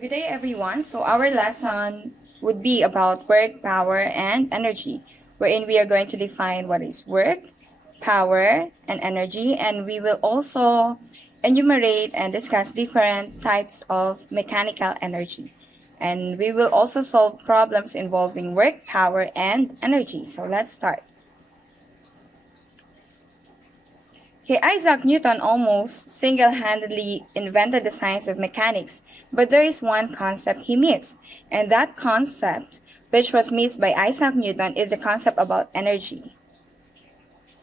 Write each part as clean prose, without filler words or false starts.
Good day, everyone. So our lesson would be about work, power, and energy, wherein we are going to define what is work, power, and energy, and we will also enumerate and discuss different types of mechanical energy. And we will also solve problems involving work, power, and energy. So let's start. Okay, Isaac Newton almost single-handedly invented the science of mechanics, but there is one concept he missed, and that concept, which was missed by Isaac Newton, is the concept about energy.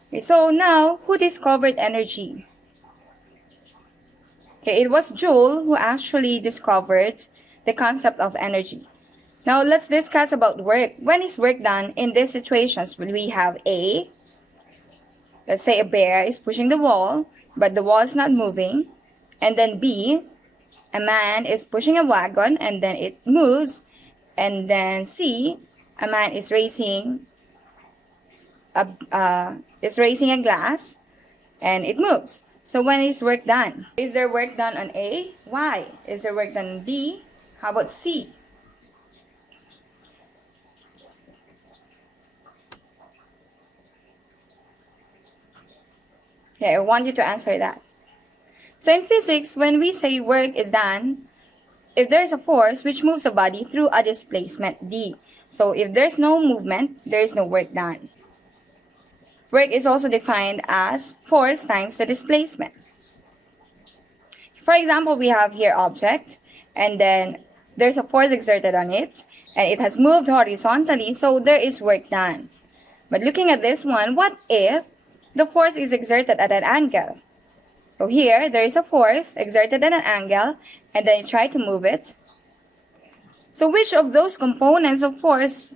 Okay, so now, who discovered energy? Okay, it was Joule who actually discovered the concept of energy. Now, let's discuss about work. When is work done in these situations? When we have A, let's say a bear is pushing the wall, but the wall is not moving. And then B, a man is pushing a wagon, and then it moves. And then C, a man is raising a glass, and it moves. So when is work done? Is there work done on A? Why? Is there work done on B? How about C? Okay, I want you to answer that. So in physics, when we say work is done, if there's a force which moves a body through a displacement D. So if there's no movement, there is no work done. Work is also defined as force times the displacement. For example, we have here object, and then there's a force exerted on it, and it has moved horizontally, so there is work done. But looking at this one, what if the force is exerted at an angle? So here, there is a force exerted at an angle, and then you try to move it. So which of those components of force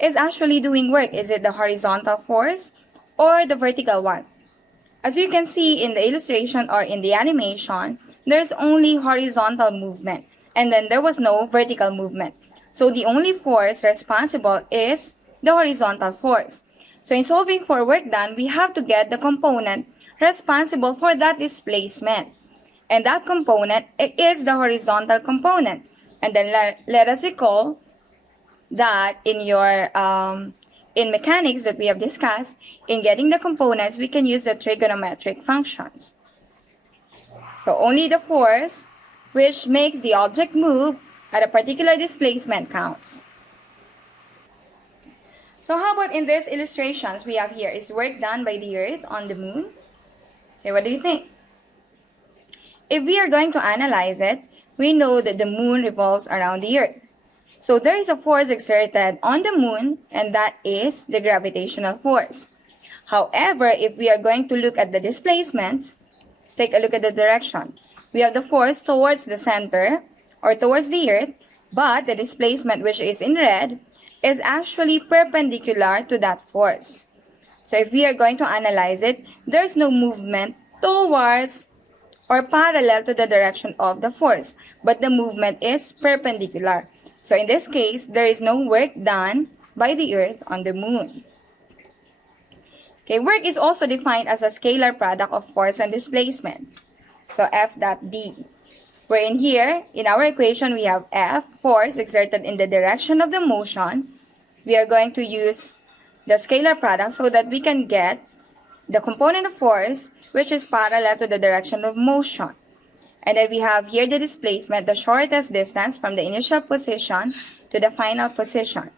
is actually doing work? Is it the horizontal force or the vertical one? As you can see in the illustration or in the animation, there's only horizontal movement, and then there was no vertical movement. So the only force responsible is the horizontal force. So in solving for work done, we have to get the component responsible for that displacement. And that component is the horizontal component. And then let us recall that in your in mechanics that we have discussed, in getting the components, we can use the trigonometric functions. So only the force which makes the object move at a particular displacement counts. So how about in these illustrations we have here? Is work done by the Earth on the moon? Okay, what do you think? If we are going to analyze it, we know that the moon revolves around the Earth. So there is a force exerted on the moon, and that is the gravitational force. However, if we are going to look at the displacement, let's take a look at the direction. We have the force towards the center or towards the Earth, but the displacement, which is in red, is actually perpendicular to that force. So if we are going to analyze it, there's no movement towards or parallel to the direction of the force, but the movement is perpendicular. So in this case, there is no work done by the Earth on the moon. Okay, work is also defined as a scalar product of force and displacement. So F dot D. Wherein here, in our equation, we have F, force exerted in the direction of the motion. We are going to use the scalar product so that we can get the component of force, which is parallel to the direction of motion. And then we have here the displacement, the shortest distance from the initial position to the final position.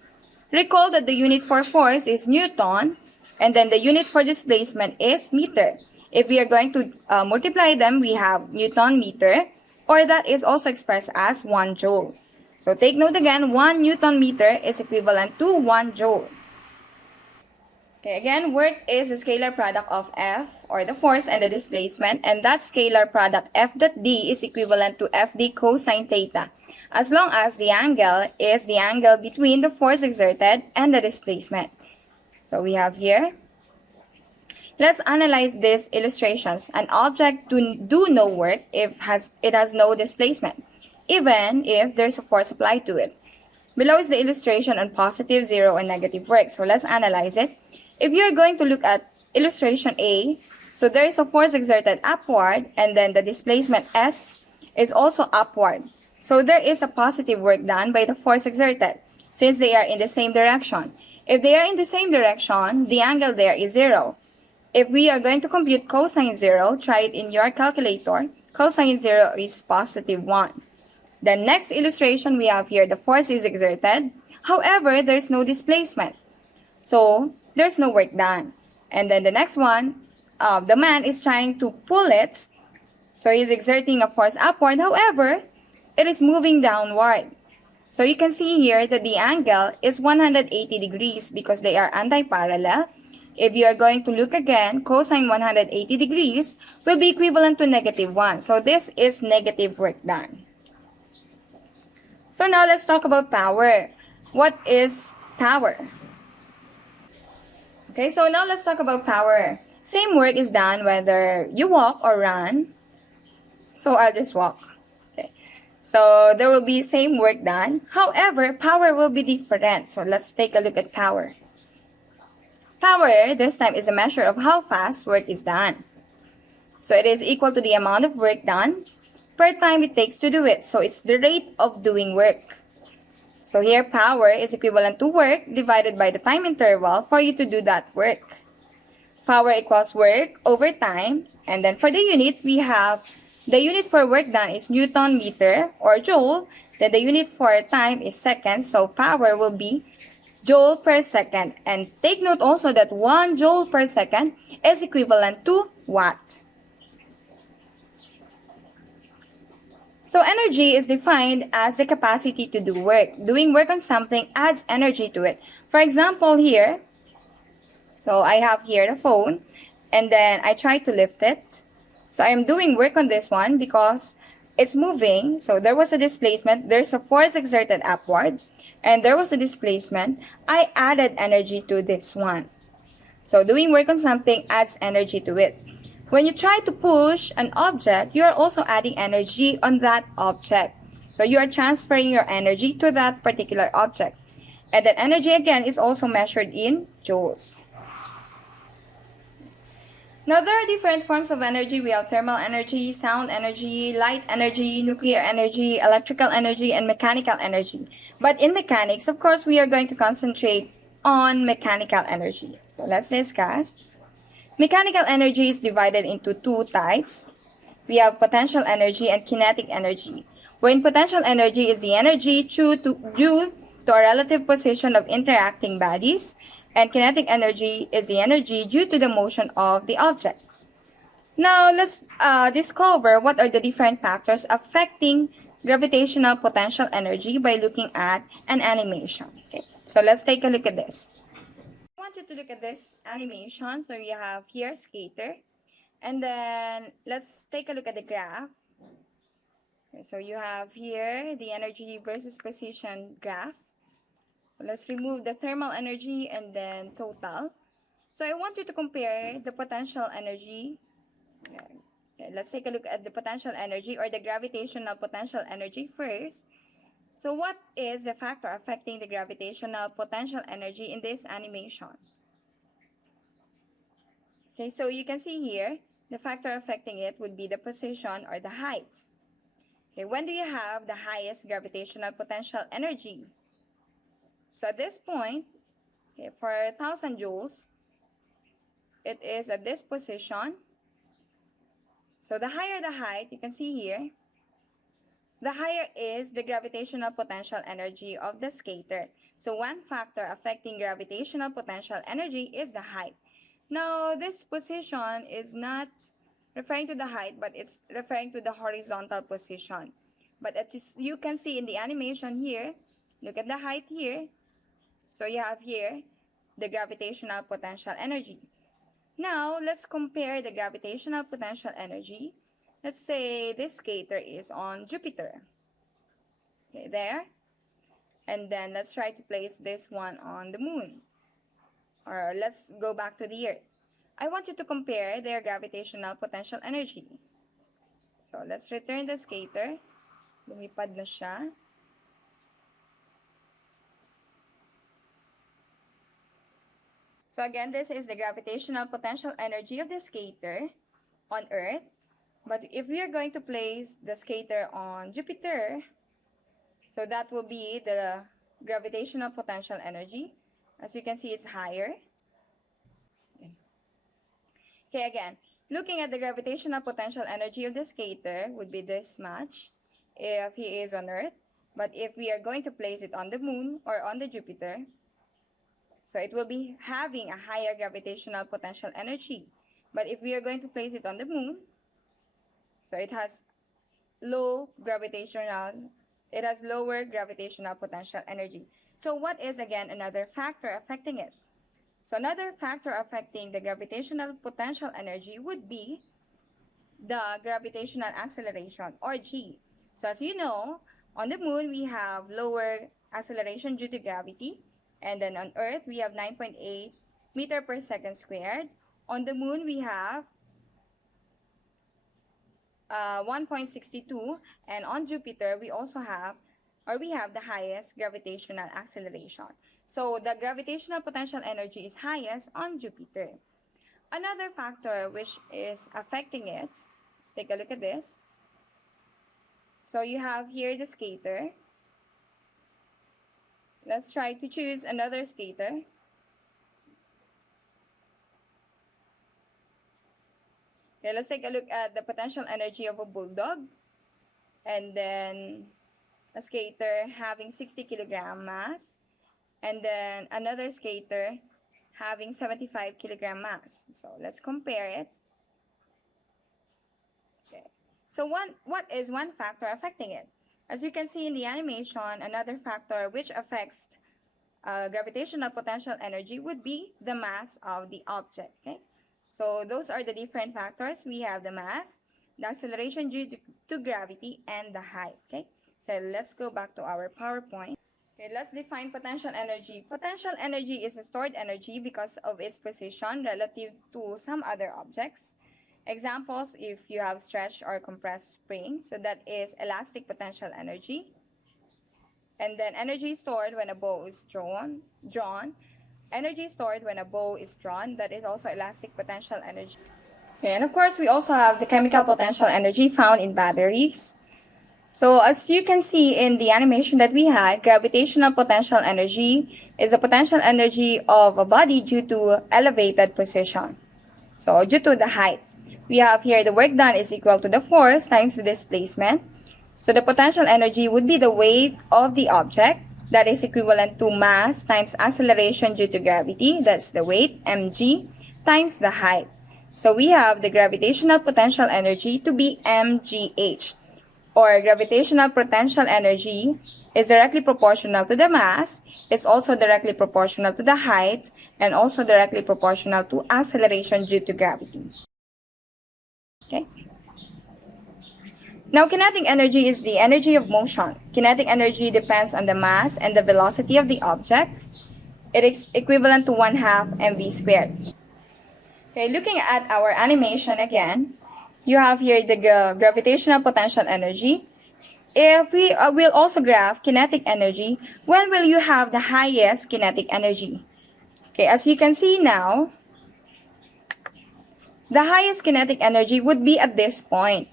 Recall that the unit for force is Newton, and then the unit for displacement is meter. If we are going to multiply them, we have Newton meter, or that is also expressed as 1 joule. So take note again, 1 Newton meter is equivalent to 1 joule. Okay, again, work is a scalar product of F, or the force, and the displacement, and that scalar product F dot D is equivalent to FD cosine theta, as long as the angle is the angle between the force exerted and the displacement. So we have here. Let's analyze these illustrations. An object do no work if it has no displacement, even if there's a force applied to it. Below is the illustration on positive, zero, and negative work. So let's analyze it. If you're going to look at illustration A, so there is a force exerted upward, and then the displacement S is also upward. So there is a positive work done by the force exerted, since they are in the same direction. If they are in the same direction, the angle there is 0. If we are going to compute cosine 0, try it in your calculator. Cosine 0 is positive 1. The next illustration we have here, the force is exerted. However, there's no displacement. So, there's no work done. And then the next one, the man is trying to pull it. So, he's exerting a force upward. However, it is moving downward. So, you can see here that the angle is 180 degrees because they are anti-parallel. If you are going to look again, cosine 180 degrees will be equivalent to negative 1. So, this is negative work done. So, now let's talk about power. What is power? Okay, so now let's talk about power. Same work is done whether you walk or run. So I'll just walk. Okay. So there will be same work done. However, power will be different. So let's take a look at power. Power this time is a measure of how fast work is done. So it is equal to the amount of work done per time it takes to do it. So it's the rate of doing work. So here, power is equivalent to work divided by the time interval for you to do that work. Power equals work over time. And then for the unit, we have the unit for work done is Newton meter or joule. Then the unit for time is seconds. So power will be joule per second. And take note also that 1 joule per second is equivalent to watt. So energy is defined as the capacity to do work. Doing work on something adds energy to it. For example, here, so I have here the phone, and then I try to lift it. So I am doing work on this one because it's moving. So there was a displacement. There's a force exerted upward, and there was a displacement. I added energy to this one. So doing work on something adds energy to it. When you try to push an object, you are also adding energy on that object. So you are transferring your energy to that particular object. And that energy again is also measured in joules. Now there are different forms of energy. We have thermal energy, sound energy, light energy, nuclear energy, electrical energy, and mechanical energy. But in mechanics, of course, we are going to concentrate on mechanical energy. So let's discuss. Mechanical energy is divided into two types. We have potential energy and kinetic energy, wherein potential energy is the energy due to a relative position of interacting bodies, and kinetic energy is the energy due to the motion of the object. Now, let's discover what are the different factors affecting gravitational potential energy by looking at an animation. Okay, so let's take a look at this. I want you to look at this animation. So you have here skater, and then let's take a look at the graph. Okay, so you have here the energy versus position graph. So let's remove the thermal energy and then total. So I want you to compare the potential energy. Okay, let's take a look at the potential energy or the gravitational potential energy first. So what is the factor affecting the gravitational potential energy in this animation? Okay, so you can see here, the factor affecting it would be the position or the height. Okay, when do you have the highest gravitational potential energy? So at this point, okay, for 1,000 joules, it is at this position. So the higher the height, you can see here, the higher is the gravitational potential energy of the skater. So one factor affecting gravitational potential energy is the height. Now, this position is not referring to the height, but it's referring to the horizontal position. But as you can see in the animation here, look at the height here. So you have here the gravitational potential energy. Now, let's compare the gravitational potential energy. Let's say this skater is on Jupiter. Okay, there. And then let's try to place this one on the moon. Or let's go back to the Earth. I want you to compare their gravitational potential energy. So, let's return the skater. Lumipad na siya. So again, this is the gravitational potential energy of the skater on Earth. But if we are going to place the skater on Jupiter, So that will be the gravitational potential energy. As you can see, it's higher. Okay, again, looking at the gravitational potential energy of the skater would be this much if he is on Earth. But if we are going to place it on the moon or on the Jupiter, so it will be having a higher gravitational potential energy. But if we are going to place it on the moon, so it has lower gravitational potential energy. So what is again another factor affecting it? So another factor affecting the gravitational potential energy would be the gravitational acceleration, or G. So as you know, on the moon we have lower acceleration due to gravity, and then on Earth we have 9.8 meter per second squared. On the moon we have 1.62, and on Jupiter we have the highest gravitational acceleration. So the gravitational potential energy is highest on Jupiter. Another factor which is affecting it, let's take a look at this. So you have here the skater. Let's try to choose another skater. Okay, let's take a look at the potential energy of a bulldog. And then a skater having 60 kilogram mass. And then another skater having 75 kilogram mass. So let's compare it. Okay. So what is one factor affecting it? As you can see in the animation, another factor which affects gravitational potential energy would be the mass of the object. Okay. So those are the different factors. We have the mass, the acceleration due to gravity, and the height. Okay. So let's go back to our PowerPoint. Okay, let's define potential energy. Potential energy is a stored energy because of its position relative to some other objects. Examples, if you have stretched or compressed spring, so that is elastic potential energy. And then energy stored when a bow is drawn. Energy stored when a bow is drawn, that is also elastic potential energy. Okay, and of course, we also have the chemical potential energy found in batteries. So as you can see in the animation that we had, gravitational potential energy is the potential energy of a body due to elevated position. So due to the height, we have here the work done is equal to the force times the displacement. So the potential energy would be the weight of the object, that is equivalent to mass times acceleration due to gravity, that's the weight, mg, times the height. So we have the gravitational potential energy to be mgh, or gravitational potential energy is directly proportional to the mass, is also directly proportional to the height, and also directly proportional to acceleration due to gravity. Okay. Now, kinetic energy is the energy of motion. Kinetic energy depends on the mass and the velocity of the object. It is equivalent to 1/2 mv squared. Okay, looking at our animation again, you have here the gravitational potential energy. If we will also graph kinetic energy, when will you have the highest kinetic energy? Okay, as you can see now, the highest kinetic energy would be at this point,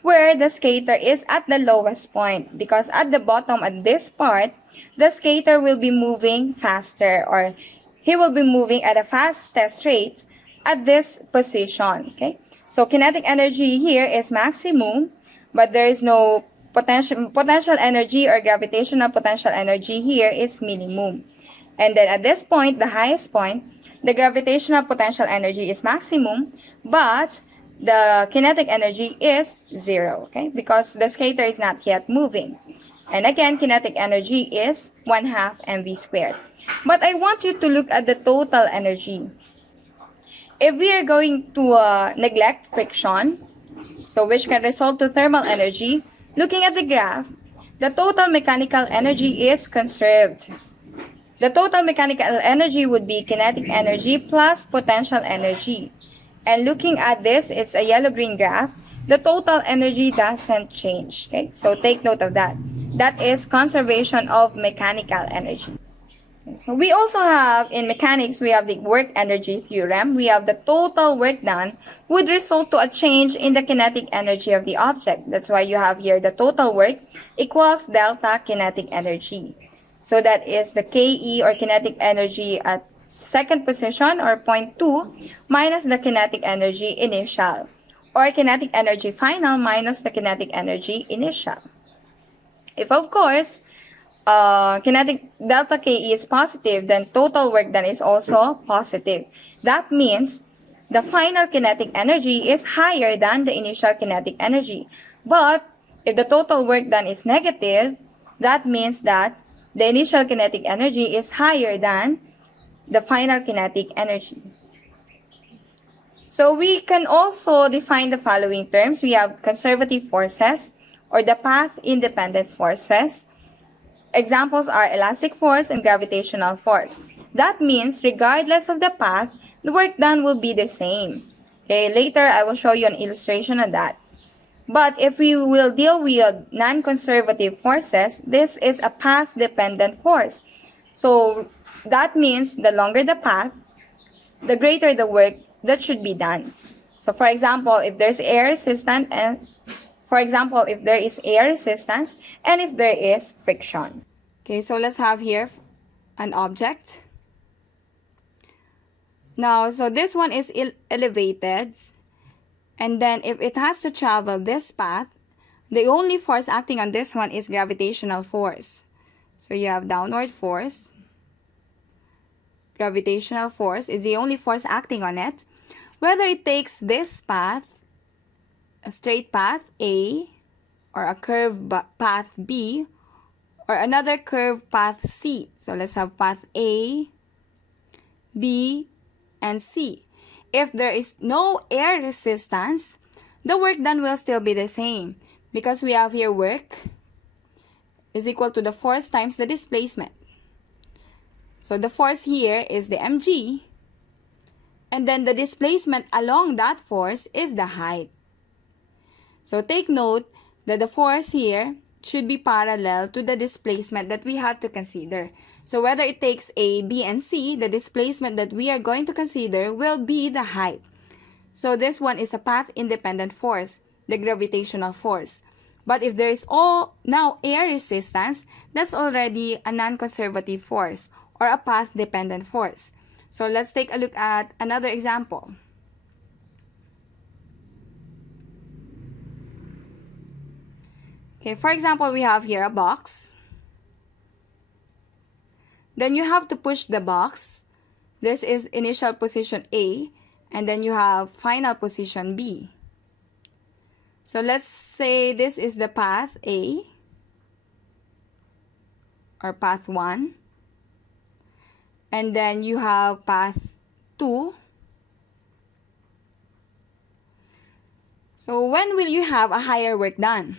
where the skater is at the lowest point, because at the bottom at this part, the skater will be moving faster, or he will be moving at a fastest rate at this position. Okay, so kinetic energy here is maximum, but there is no potential energy or gravitational potential energy here is minimum. And then at this point, the highest point, the gravitational potential energy is maximum, but the kinetic energy is 0, okay, because the skater is not yet moving. And again, kinetic energy is 1/2 mv squared. But I want you to look at the total energy. If we are going to neglect friction, so which can result to thermal energy, looking at the graph, the total mechanical energy is conserved. The total mechanical energy would be kinetic energy plus potential energy. And looking at this, it's a yellow-green graph. The total energy doesn't change. Okay, so take note of that. That is conservation of mechanical energy. So we also have, in mechanics, we have the work energy theorem. We have the total work done would result to a change in the kinetic energy of the object. That's why you have here the total work equals delta kinetic energy. So that is the KE, or kinetic energy at second position, or point 2, minus the kinetic energy initial, or kinetic energy final minus the kinetic energy initial. If, of course, kinetic delta KE is positive, then total work done is also positive. That means the final kinetic energy is higher than the initial kinetic energy. But if the total work done is negative, that means that the initial kinetic energy is higher than the final kinetic energy. So we can also define the following terms. We have conservative forces, or the path-independent forces. Examples are elastic force and gravitational force. That means regardless of the path, the work done will be the same. Okay, later I will show you an illustration of that. But if we will deal with non-conservative forces, this is a path-dependent force. So that means the longer the path, the greater the work that should be done. So for example, if there's air resistance and if there is friction. Okay, so let's have here an object. Now, so this one is elevated, and then if it has to travel this path, the only force acting on this one is gravitational force. So you have downward force. Gravitational force is the only force acting on it. Whether it takes this path, a straight path A, or a curved path B, or another curved path C. So let's have path A, B, and C. If there is no air resistance, the work done will still be the same, because we have here work is equal to the force times the displacement. So the force here is the mg, and then the displacement along that force is the height. So take note that the force here should be parallel to the displacement that we have to consider. So whether it takes A, B, and C, the displacement that we are going to consider will be the height. So this one is a path-independent force, the gravitational force. But if there is now air resistance, that's already a non-conservative force, or a path-dependent force. So let's take a look at another example. Okay, for example, we have here a box. Then you have to push the box. This is initial position A, and then you have final position B. So let's say this is the path A, or path 1. And then you have path 2. So when will you have a higher work done?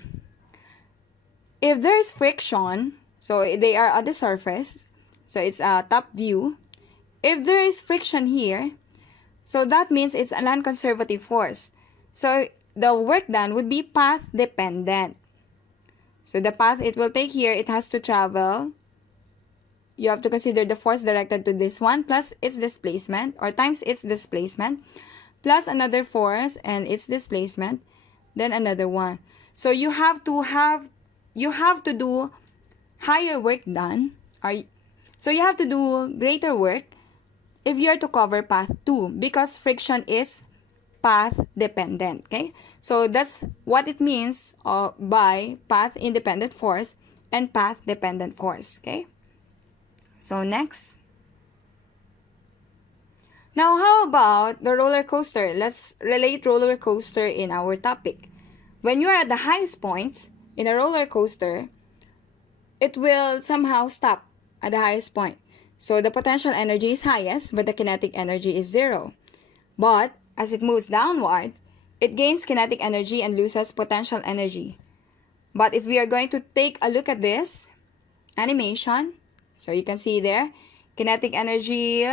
If there is friction, so they are at the surface, so it's a top view. If there is friction here, so that means it's a non-conservative force. So the work done would be path dependent. So the path it will take here, it has to travel. You have to consider the force directed to this one plus its displacement, or times its displacement, plus another force and its displacement, then another one. So you have to do higher work done, so you have to do greater work if you are to cover path 2, because friction is path dependent. Okay, so that's what it means by path independent force and path dependent force. Okay, so next. Now, how about the roller coaster? Let's relate roller coaster in our topic. When you are at the highest point in a roller coaster, it will somehow stop at the highest point. So the potential energy is highest, but the kinetic energy is 0. But as it moves downward, it gains kinetic energy and loses potential energy. But if we are going to take a look at this animation, so you can see there, kinetic energy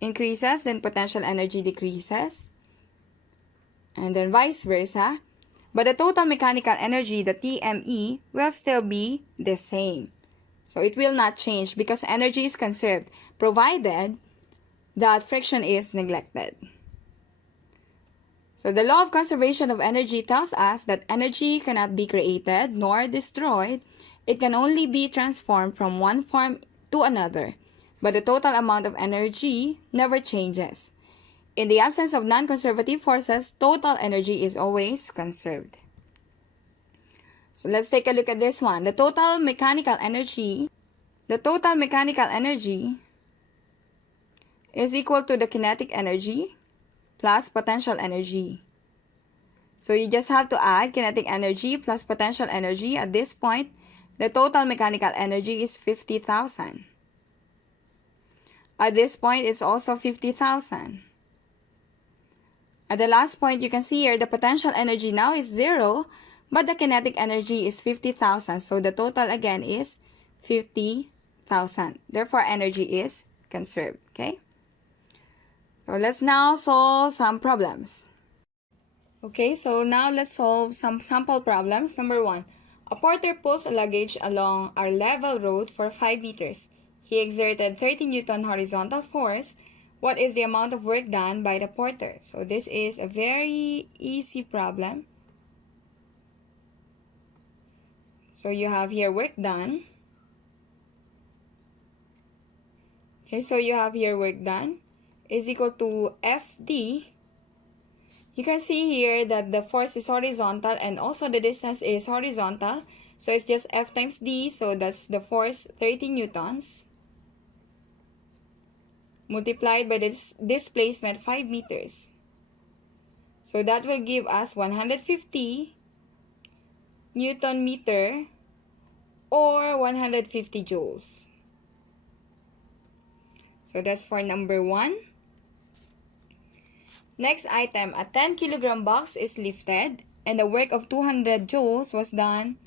increases, then potential energy decreases, and then vice versa. But the total mechanical energy, the TME, will still be the same. So it will not change because energy is conserved, provided that friction is neglected. So the law of conservation of energy tells us that energy cannot be created nor destroyed. It can only be transformed from one form to another, but the total amount of energy never changes. In the absence of non-conservative forces, total energy is always conserved. So let's take a look at this one. The total mechanical energy is equal to the kinetic energy plus potential energy. So you just have to add kinetic energy plus potential energy. At this point, the total mechanical energy is 50,000. At this point, it's also 50,000. At the last point, you can see here the potential energy now is 0, but the kinetic energy is 50,000. So the total again is 50,000. Therefore, energy is conserved. Okay? So let's now solve some problems. Okay, so now let's solve some sample problems. Number 1. A porter pulls a luggage along our level road for 5 meters. He exerted 30 Newton horizontal force. What is the amount of work done by the porter? So this is a very easy problem. So you have here work done. Okay, so you have here work done is equal to FD. You can see here that the force is horizontal and also the distance is horizontal. So it's just F times D. So that's the force 30 newtons multiplied by this displacement 5 meters. So that will give us 150 Newton meter or 150 joules. So that's for number 1. Next item, a 10 kilogram box is lifted and the work of 200 joules was done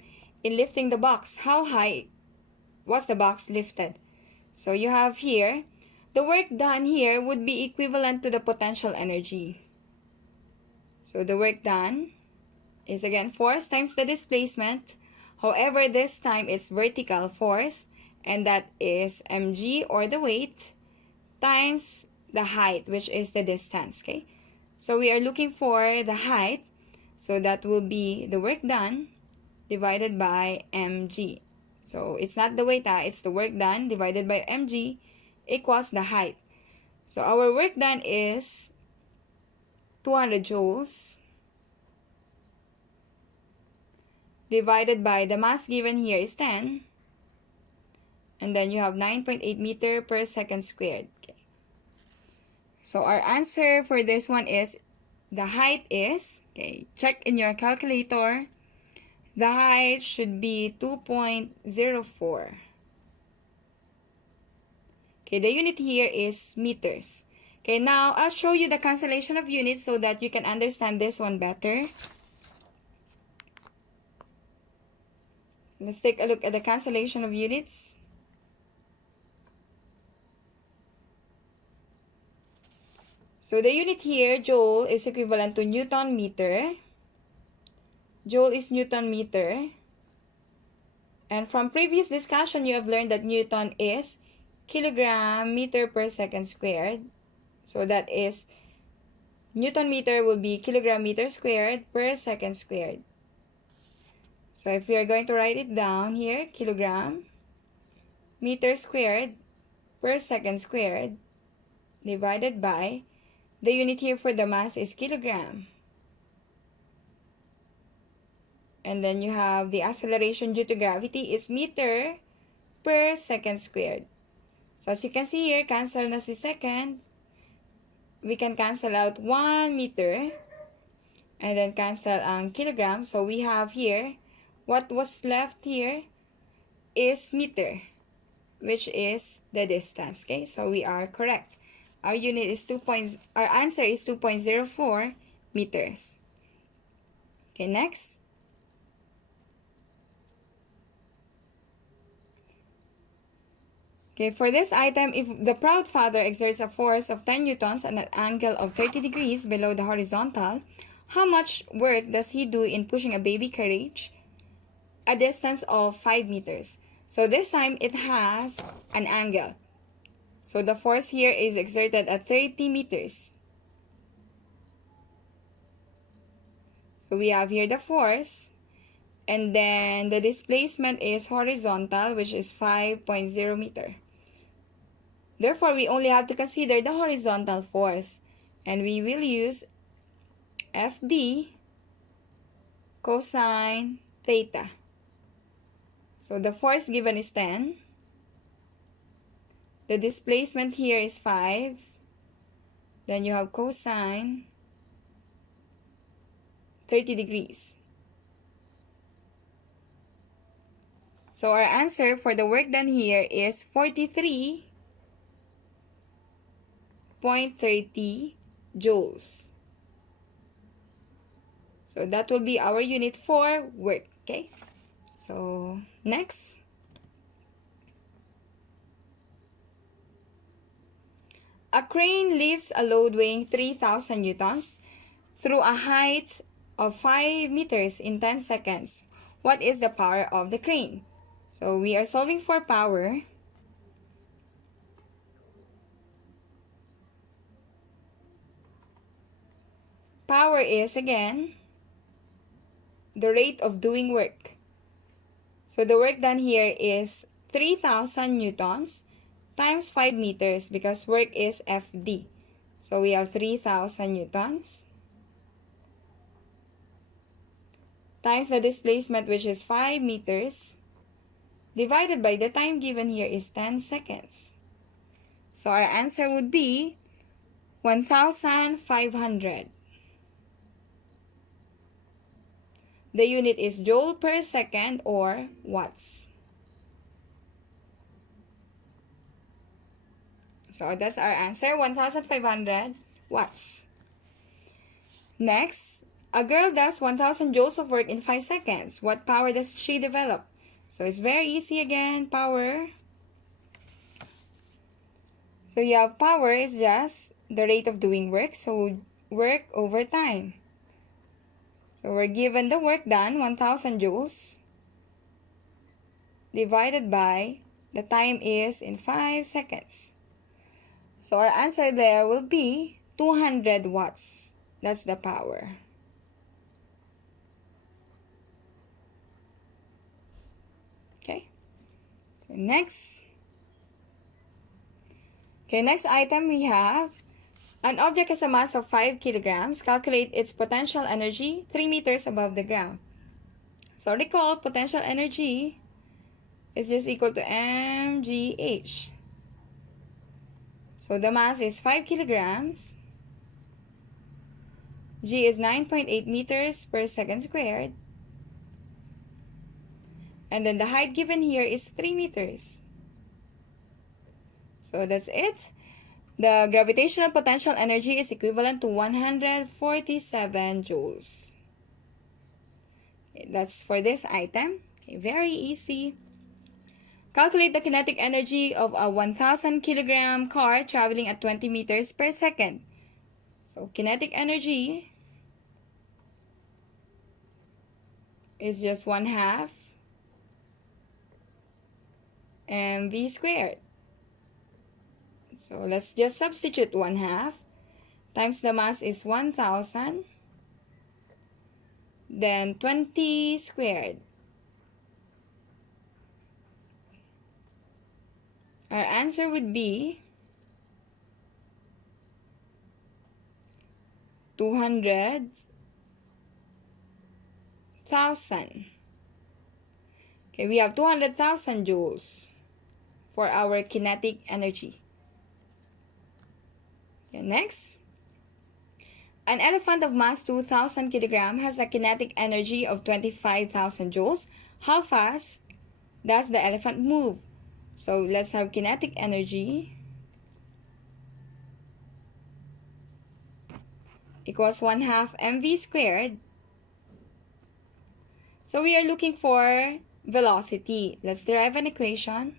in lifting the box. How high was the box lifted? So you have here, the work done here would be equivalent to the potential energy. So the work done is again force times the displacement. However, this time it's vertical force, and that is mg or the weight times the height, which is the distance. Okay, so we are looking for the height, so that will be the work done divided by mg. So it's not the weight, it's the work done divided by mg equals the height. So our work done is 200 joules divided by the mass given here is 10, and then you have 9.8 meter per second squared. Okay. So our answer for this one is, the height is, okay, check in your calculator, the height should be 2.04. Okay, the unit here is meters. Okay, now I'll show you the cancellation of units so that you can understand this one better. Let's take a look at the cancellation of units. So the unit here, joule, is equivalent to Newton meter. Joule is Newton meter. And from previous discussion, you have learned that Newton is kilogram meter per second squared. So that is, Newton meter will be kilogram meter squared per second squared. So if we are going to write it down here, kilogram meter squared per second squared divided by, the unit here for the mass is kilogram. And then you have the acceleration due to gravity is meter per second squared. So as you can see here, cancel na si second. We can cancel out 1 meter and then cancel ang kilogram. So we have here, what was left here is meter, which is the distance. Okay, so we are correct. Our unit is our answer is 2.04 meters. Okay, next. Okay, for this item, if the proud father exerts a force of 10 newtons at an angle of 30 degrees below the horizontal, how much work does he do in pushing a baby carriage a distance of 5 meters? So this time it has an angle. So the force here is exerted at 30 meters. So we have here the force. And then the displacement is horizontal, which is 5.0 meter. Therefore, we only have to consider the horizontal force. And we will use FD cosine theta. So the force given is 10. The displacement here is 5. Then you have cosine 30 degrees. So our answer for the work done here is 43.30 joules. So that will be our unit for work, okay? So next. A crane lifts a load weighing 3,000 newtons through a height of 5 meters in 10 seconds. What is the power of the crane? So we are solving for power. Power is, again, the rate of doing work. So the work done here is 3,000 newtons times 5 meters because work is FD. So we have 3,000 newtons times the displacement, which is 5 meters, divided by the time given here is 10 seconds. So our answer would be 1,500. The unit is joule per second or watts. So that's our answer, 1,500 watts. Next, a girl does 1,000 joules of work in 5 seconds. What power does she develop? So it's very easy again, power. So you have power is just the rate of doing work, so work over time. So we're given the work done, 1,000 joules, divided by the time is in 5 seconds. So our answer there will be 200 watts. That's the power. Okay. So next. Okay, next item we have an object has a mass of 5 kilograms. Calculate its potential energy 3 meters above the ground. So recall, potential energy is just equal to mgh. So the mass is 5 kilograms. G is 9.8 meters per second squared. And then the height given here is 3 meters. So that's it. The gravitational potential energy is equivalent to 147 joules. Okay, that's for this item. Okay, very easy. Calculate the kinetic energy of a 1,000 kilogram car traveling at 20 meters per second. So kinetic energy is just 1/2 mv squared. So let's just substitute 1/2 times the mass is 1,000, then 20 squared. Our answer would be 200,000. Okay, we have 200,000 joules for our kinetic energy. Okay, next. An elephant of mass 2,000 kg has a kinetic energy of 25,000 joules. How fast does the elephant move? So let's have kinetic energy equals 1/2 mv squared. So we are looking for velocity. Let's derive an equation.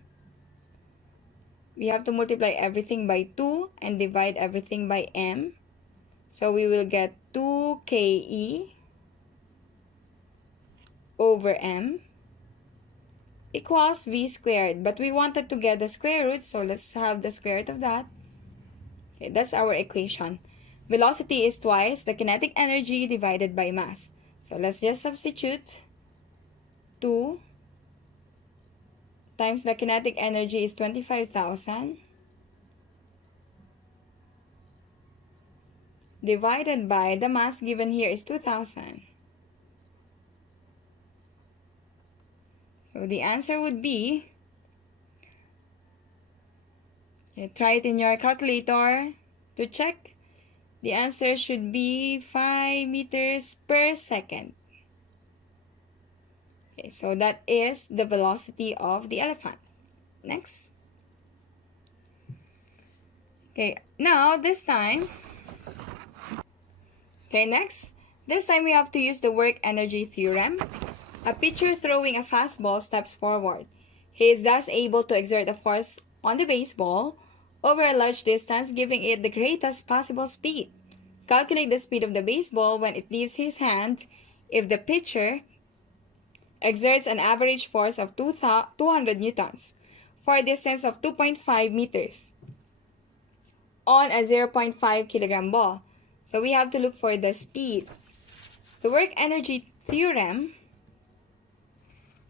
We have to multiply everything by 2 and divide everything by m. So we will get 2ke over m. equals v squared. But we wanted to get the square root, so let's have the square root of that. Okay, that's our equation. Velocity is twice the kinetic energy divided by mass. So let's just substitute 2 times the kinetic energy is 25,000 divided by the mass given here is 2,000. So the answer would be, try it in your calculator to check. The answer should be 5 meters per second. Okay, so that is the velocity of the elephant. Next. Okay, now this time. Okay, next. This time we have to use the work energy theorem. A pitcher throwing a fastball steps forward. He is thus able to exert a force on the baseball over a large distance, giving it the greatest possible speed. Calculate the speed of the baseball when it leaves his hand if the pitcher exerts an average force of 200 newtons for a distance of 2.5 meters on a 0.5 kilogram ball. So we have to look for the speed. The work energy theorem.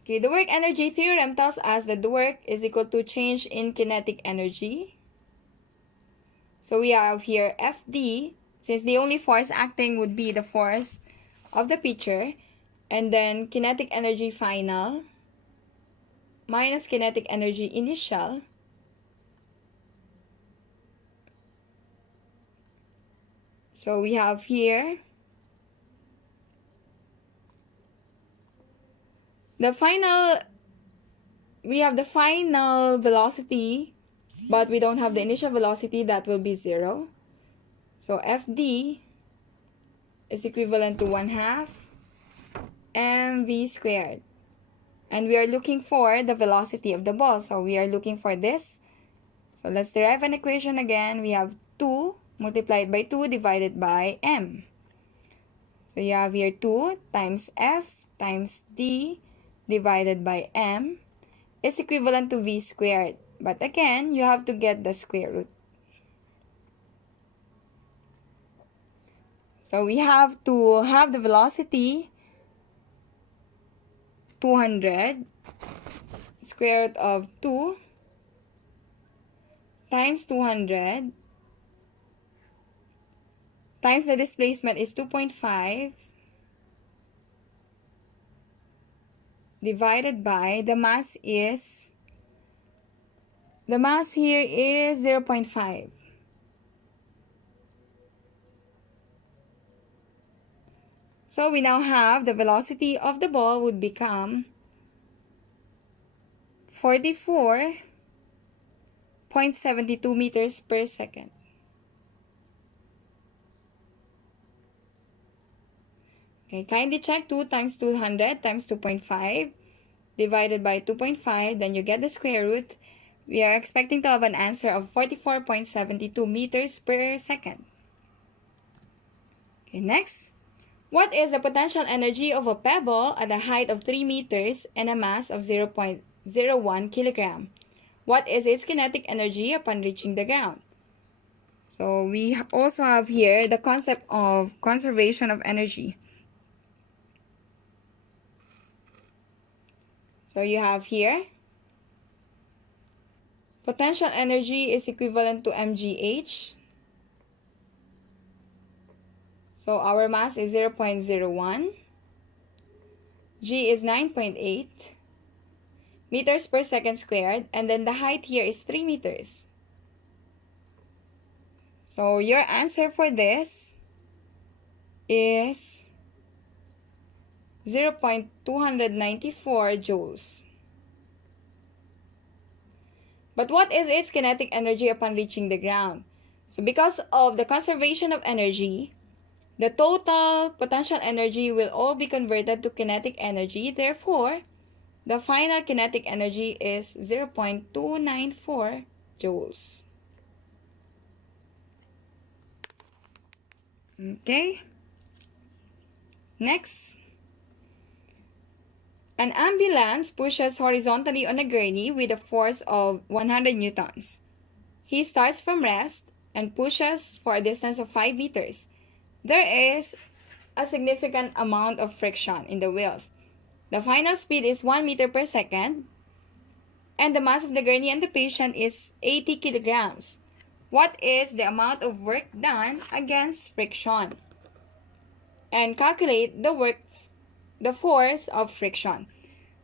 Okay, the work energy theorem tells us that the work is equal to change in kinetic energy. So we have here FD, since the only force acting would be the force of the pitcher, and then kinetic energy final minus kinetic energy initial so we have here the final velocity, but we don't have the initial velocity. That will be 0. So FD is equivalent to 1/2 mv squared. And we are looking for the velocity of the ball. So we are looking for this. So let's derive an equation again. We have 2 multiplied by 2 divided by m. So you have here 2 times f times d divided by m is equivalent to v squared. But again, you have to get the square root. So we have to have the velocity 200 square root of 2 times 200 times the displacement is 2.5 divided by the mass here is 0.5. So we now have the velocity of the ball would become 44.72 meters per second. Okay, kindly check 2 times 200 times 2.5 divided by 2.5, then you get the square root. We are expecting to have an answer of 44.72 meters per second. Okay, next. What is the potential energy of a pebble at a height of 3 meters and a mass of 0.01 kilogram? What is its kinetic energy upon reaching the ground? So we also have here the concept of conservation of energy. So you have here potential energy is equivalent to mgh. So our mass is 0.01. G is 9.8 meters per second squared. And then the height here is 3 meters. So your answer for this is 0.294 joules. But what is its kinetic energy upon reaching the ground? So because of the conservation of energy, the total potential energy will all be converted to kinetic energy. Therefore, the final kinetic energy is 0.294 joules. Okay. Next. An ambulance pushes horizontally on a gurney with a force of 100 newtons. He starts from rest and pushes for a distance of 5 meters. There is a significant amount of friction in the wheels. The final speed is 1 meter per second, and the mass of the gurney and the patient is 80 kilograms. What is the amount of work done against friction? And calculate the force of friction.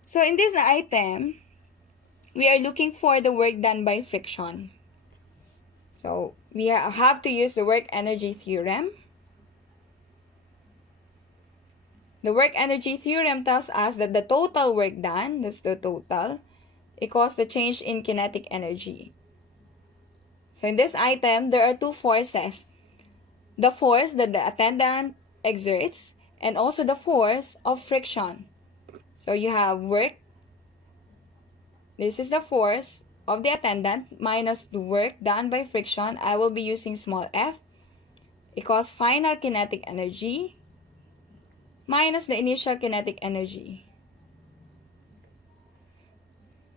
So in this item, we are looking for the work done by friction. So we have to use the work energy theorem. The work energy theorem tells us that the total work done, that's the total, equals the change in kinetic energy. So in this item, there are two forces. The force that the attendant exerts and also the force of friction. So you have work. This is the force of the attendant minus the work done by friction. I will be using small f equals final kinetic energy minus the initial kinetic energy.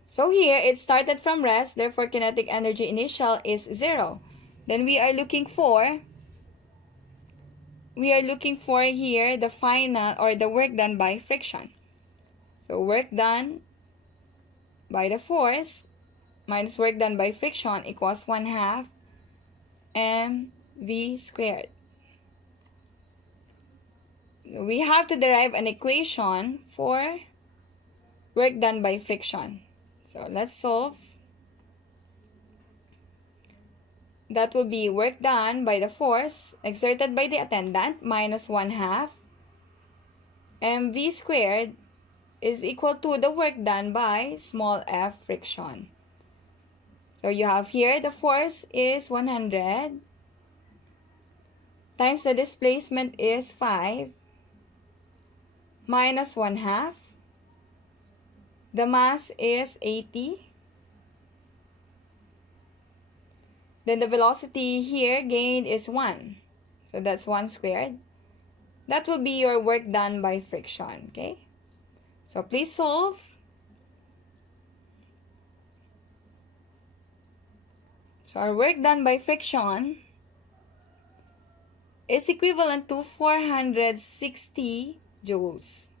So here, it started from rest, therefore kinetic energy initial is 0. Then we are looking for here the final or the work done by friction. So work done by the force minus work done by friction equals 1/2 mv squared. We have to derive an equation for work done by friction. So let's solve. That will be work done by the force exerted by the attendant minus 1/2 mv squared is equal to the work done by small f friction. So you have here the force is 100 times the displacement is 5 minus 1/2. The mass is 80. Then the velocity here gained is 1. So that's 1 squared. That will be your work done by friction, okay? So please solve. So our work done by friction is equivalent to 460 joules.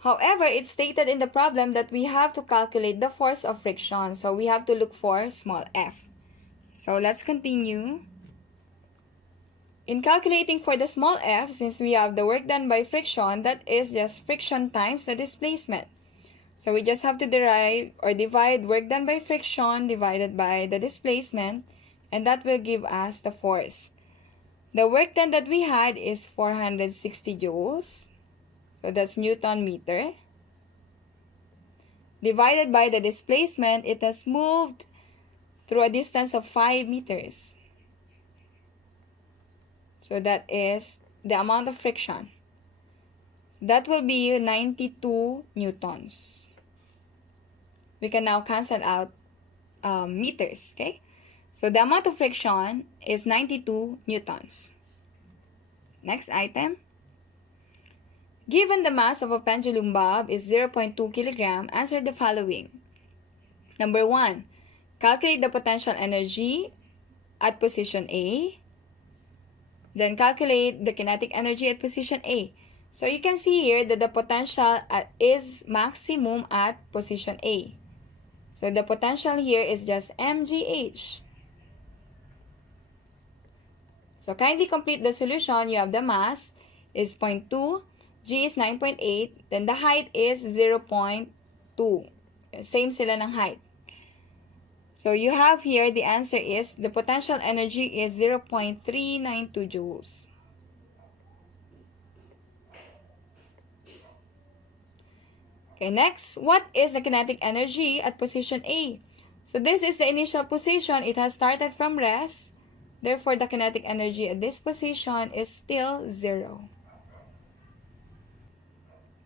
However, it's stated in the problem that we have to calculate the force of friction. So we have to look for small f. So let's continue. In calculating for the small f, since we have the work done by friction, that is just friction times the displacement. So we just have to derive or divide work done by friction divided by the displacement, and that will give us the force. The work done that we had is 460 joules. So that's Newton meter. Divided by the displacement, it has moved through a distance of 5 meters. So that is the amount of friction. That will be 92 newtons. We can now cancel out meters, okay? So the amount of friction is 92 newtons. Next item. Given the mass of a pendulum bob is 0.2 kg, answer the following. Number 1, calculate the potential energy at position A. Then calculate the kinetic energy at position A. So you can see here that the potential is maximum at position A. So the potential here is just mgh. So kindly complete the solution. You have the mass is 0.2. G is 9.8, then the height is 0.2. Same sila ng height. So you have here, the answer is, the potential energy is 0.392 joules. Okay, next, what is the kinetic energy at position A? So this is the initial position. It has started from rest. Therefore, the kinetic energy at this position is still 0.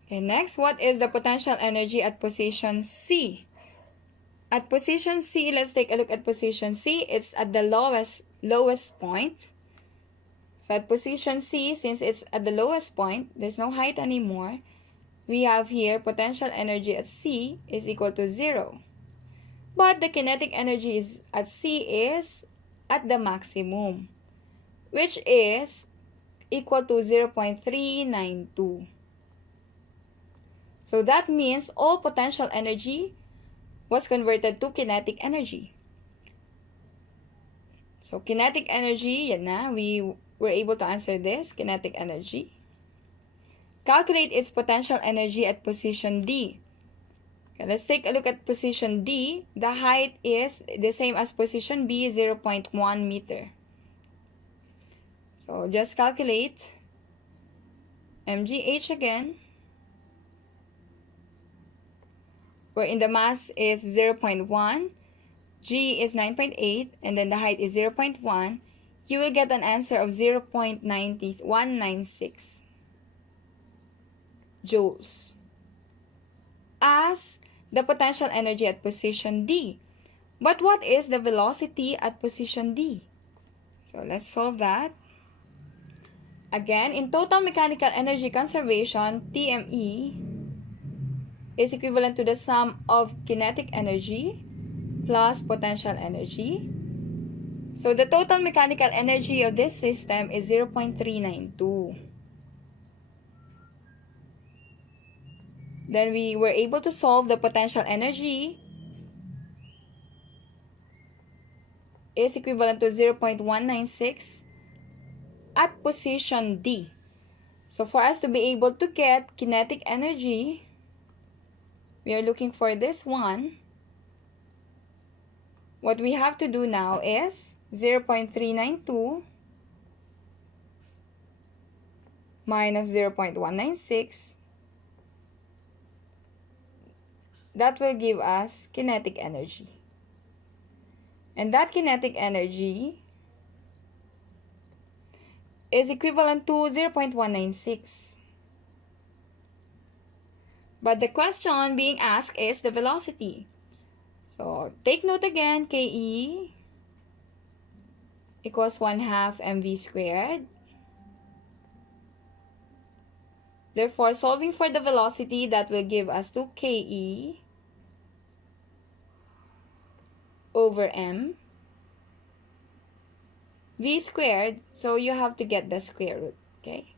Okay, next, what is the potential energy at position C? At position C, let's take a look at position C. It's at the lowest point. So at position C, since it's at the lowest point, there's no height anymore, we have here potential energy at C is equal to 0. But the kinetic energy at C is at the maximum, which is equal to 0.392. So that means all potential energy was converted to kinetic energy. So kinetic energy, yan na, we were able to answer this, kinetic energy. Calculate its potential energy at position D. Okay, let's take a look at position D. The height is the same as position B, 0.1 meter. So just calculate mgh again, wherein the mass is 0.1, g is 9.8, and then the height is 0.1, you will get an answer of 0.196 joules as the potential energy at position D. But what is the velocity at position D? So let's solve that. Again, in total mechanical energy conservation, TME is equivalent to the sum of kinetic energy plus potential energy. So the total mechanical energy of this system is 0.392. Then we were able to solve the potential energy is equivalent to 0.196 at position D. So for us to be able to get kinetic energy, we are looking for this one. What we have to do now is 0.392 minus 0.196. That will give us kinetic energy. And that kinetic energy is equivalent to 0.196. But the question being asked is the velocity. So take note again, KE equals 1/2 mv squared. Therefore, solving for the velocity, that will give us 2 KE over m v squared, so you have to get the square root, okay?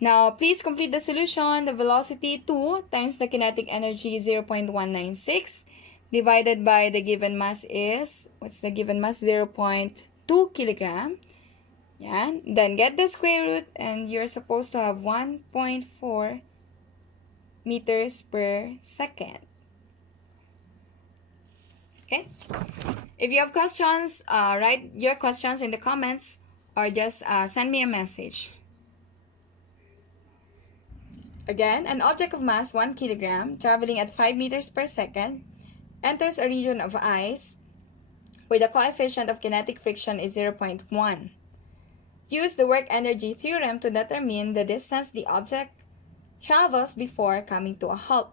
Now, please complete the solution. The velocity 2 times the kinetic energy 0.196 divided by the given mass is, what's the given mass? 0.2 kilogram. Yan. Then get the square root and you're supposed to have 1.4 meters per second. Okay? If you have questions, write your questions in the comments or just send me a message. Again, an object of mass 1 kilogram traveling at 5 meters per second enters a region of ice where the coefficient of kinetic friction is 0.1. Use the work energy theorem to determine the distance the object travels before coming to a halt.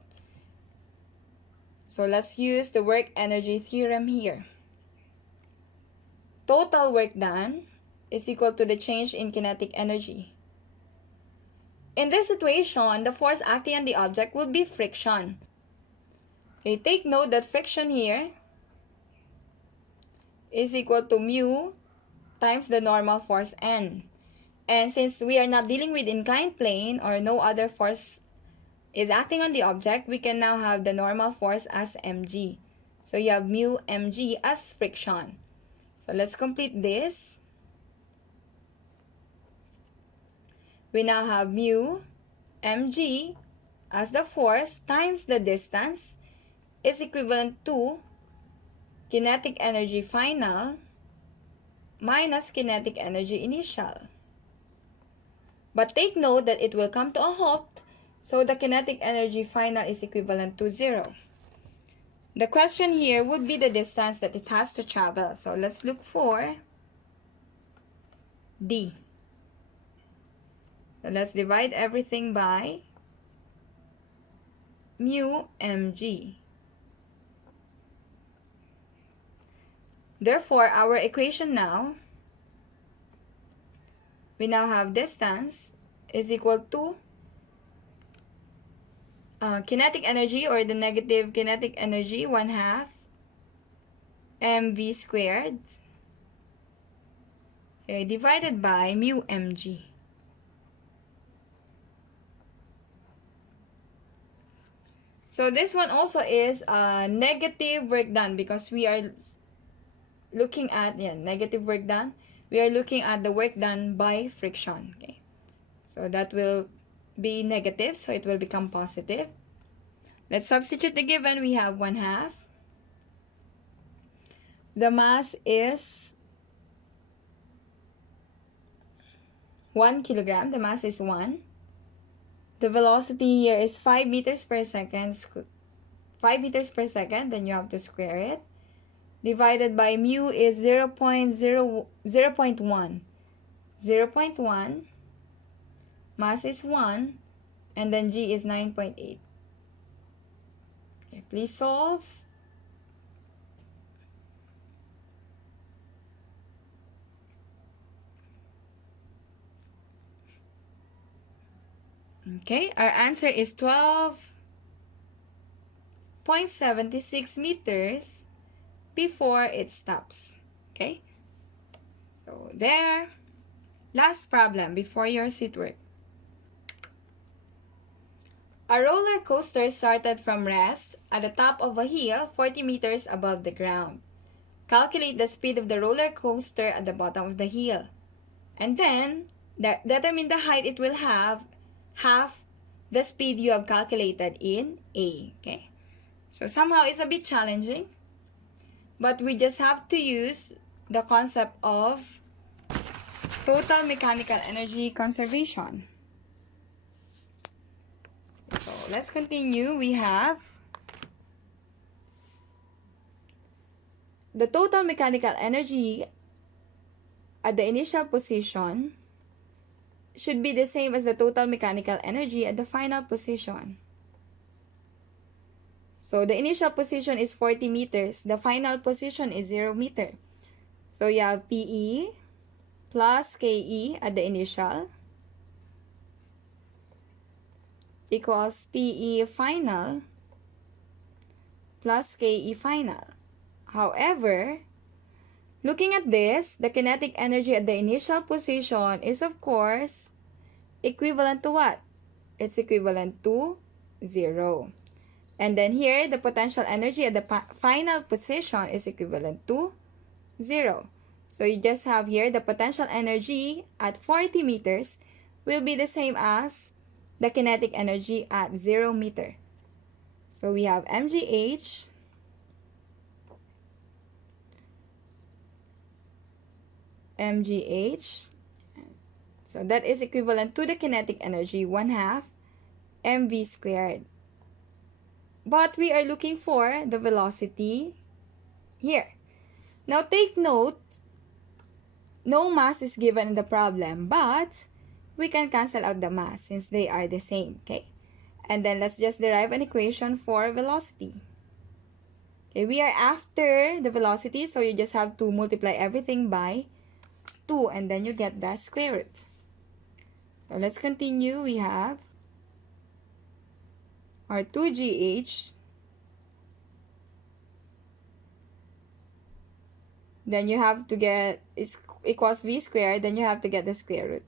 So let's use the work energy theorem here. Total work done is equal to the change in kinetic energy. In this situation, the force acting on the object would be friction. Okay, take note that friction here is equal to mu times the normal force N. And since we are not dealing with inclined plane or no other force is acting on the object, we can now have the normal force as mg. So you have mu mg as friction. So let's complete this. We now have mu mg as the force times the distance is equivalent to kinetic energy final minus kinetic energy initial. But take note that it will come to a halt, so the kinetic energy final is equivalent to 0. The question here would be the distance that it has to travel. So let's look for D. So let's divide everything by mu mg. Therefore, our equation now we now have distance is equal to kinetic energy, or the negative kinetic energy, 1/2 mv squared, okay, divided by mu mg. So this one also is a negative work done, because we are looking at negative work done. We are looking at the work done by friction. Okay, so that will be negative, so it will become positive. Let's substitute the given. We have 1/2. The mass is 1 kilogram. The mass is 1. The velocity here is 5 meters per second. 5 meters per second, then you have to square it. Divided by mu is 0.1. 0.1. Mass is 1. And then G is 9.8. Okay, please solve. Okay, our answer is 12.76 meters before it stops. Okay, so there. Last problem before your seat work. A roller coaster started from rest at the top of a hill 40 meters above the ground. Calculate the speed of the roller coaster at the bottom of the hill. And then, determine the height it will have half the speed you have calculated in A. Okay? So somehow it's a bit challenging, but we just have to use the concept of total mechanical energy conservation. So let's continue. We have the total mechanical energy at the initial position should be the same as the total mechanical energy at the final position. So the initial position is 40 meters. The final position is 0 meter. So you have PE plus KE at the initial equals PE final plus KE final. However, looking at this, the kinetic energy at the initial position is, of course, equivalent to what? It's equivalent to 0. And then here, the potential energy at the final position is equivalent to 0. So you just have here the potential energy at 40 meters will be the same as the kinetic energy at 0 meter. So we have mgh so that is equivalent to the kinetic energy 1/2 mv squared. But we are looking for the velocity here. Now take note, no mass is given in the problem, but we can cancel out the mass since they are the same, okay? And then let's just derive an equation for velocity. Okay, we are after the velocity, so you just have to multiply everything by 2, and then you get the square root. So let's continue. We have our 2gh. Then you have to get is equals v squared, then you have to get the square root.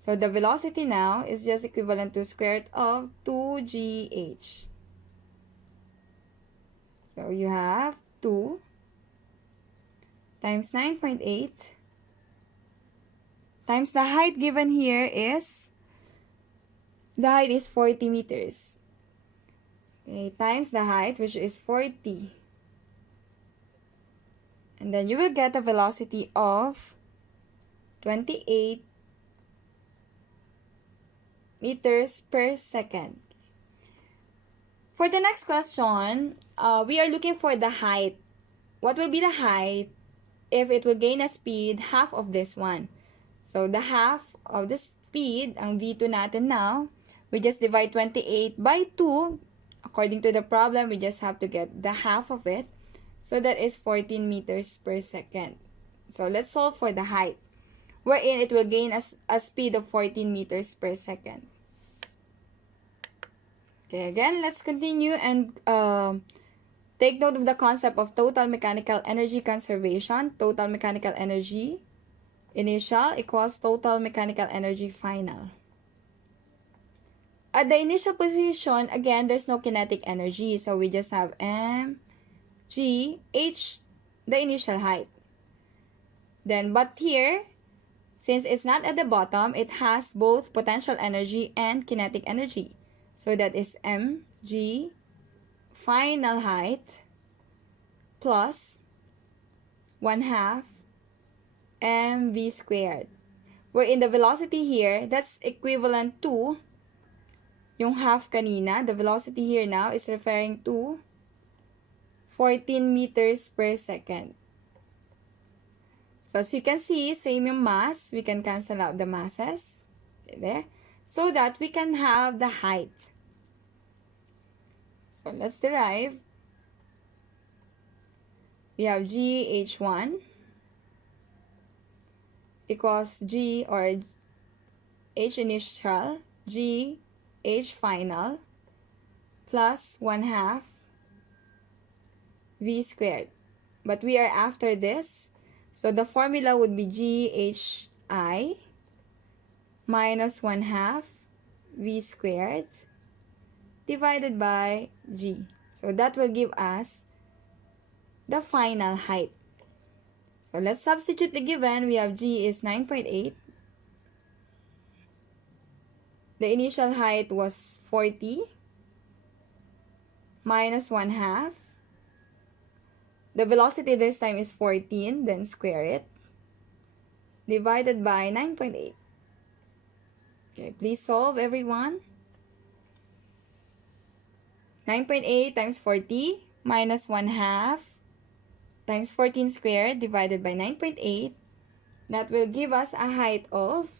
So the velocity now is just equivalent to square root of 2gh. So you have 2 times 9.8 times the height given here is, the height is 40 meters. Okay, times the height, which is 40. And then you will get a velocity of 28 meters per second. For the next question, we are looking for the height. What will be the height if it will gain a speed half of this one? So the half of the speed, ang V2 natin now, we just divide 28 by 2. According to the problem, we just have to get the half of it. So that is 14 meters per second. So let's solve for the height. wherein it will gain a speed of 14 meters per second. Okay, again, let's continue and take note of the concept of total mechanical energy conservation. Total mechanical energy initial equals total mechanical energy final. At the initial position, again, there's no kinetic energy. So we just have m, g, h, the initial height. Then, but here, since it's not at the bottom, it has both potential energy and kinetic energy. So that is mg final height plus 1/2 mv squared. Wherein the velocity here, that's equivalent to yung half kanina. The velocity here now is referring to 14 meters per second. So as you can see, same yung mass. We can cancel out the masses. Okay, there. So that we can have the height. So let's derive. We have GH1 equals G or H initial, G H final plus 1/2 V squared. But we are after this. So the formula would be GHI minus 1/2 V squared divided by G. So that will give us the final height. So let's substitute the given. We have G is 9.8. The initial height was 40 minus 1/2. The velocity this time is 14, then square it, divided by 9.8. Okay, please solve, everyone. 9.8 times 40 minus 1/2 times 14 squared divided by 9.8. That will give us a height of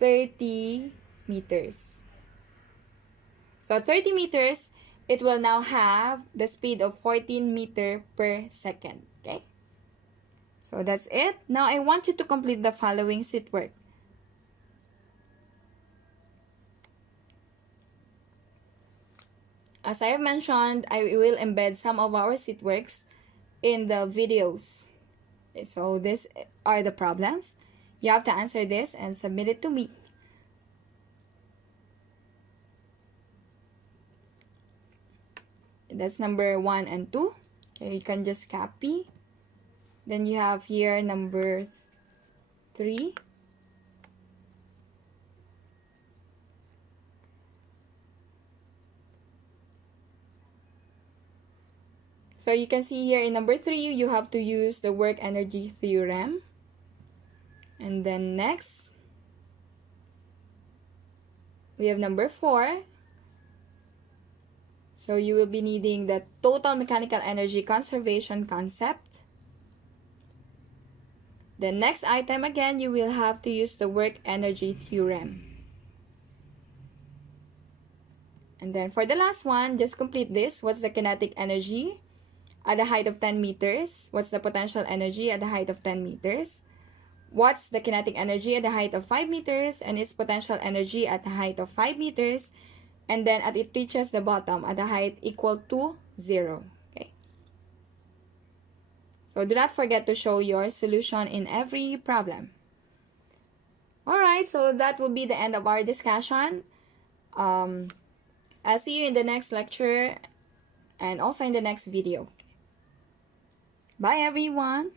30 meters. So 30 meters, it will now have the speed of 14 meters per second. Okay? So that's it. Now I want you to complete the following seat work. As I have mentioned, I will embed some of our seat works in the videos. Okay, so these are the problems. You have to answer this and submit it to me. That's number 1 and 2. Okay, you can just copy. Then you have here number 3. So you can see here in number 3, you have to use the work energy theorem. And then next, we have number 4. So you will be needing the total mechanical energy conservation concept. The next item, again, you will have to use the work energy theorem. And then for the last one, just complete this. What's the kinetic energy at the height of 10 meters? What's the potential energy at the height of 10 meters? What's the kinetic energy at the height of 5 meters and its potential energy at the height of 5 meters? And then as it reaches the bottom at a height equal to 0. Okay. So do not forget to show your solution in every problem. Alright, so that will be the end of our discussion. I'll see you in the next lecture and also in the next video. Bye everyone!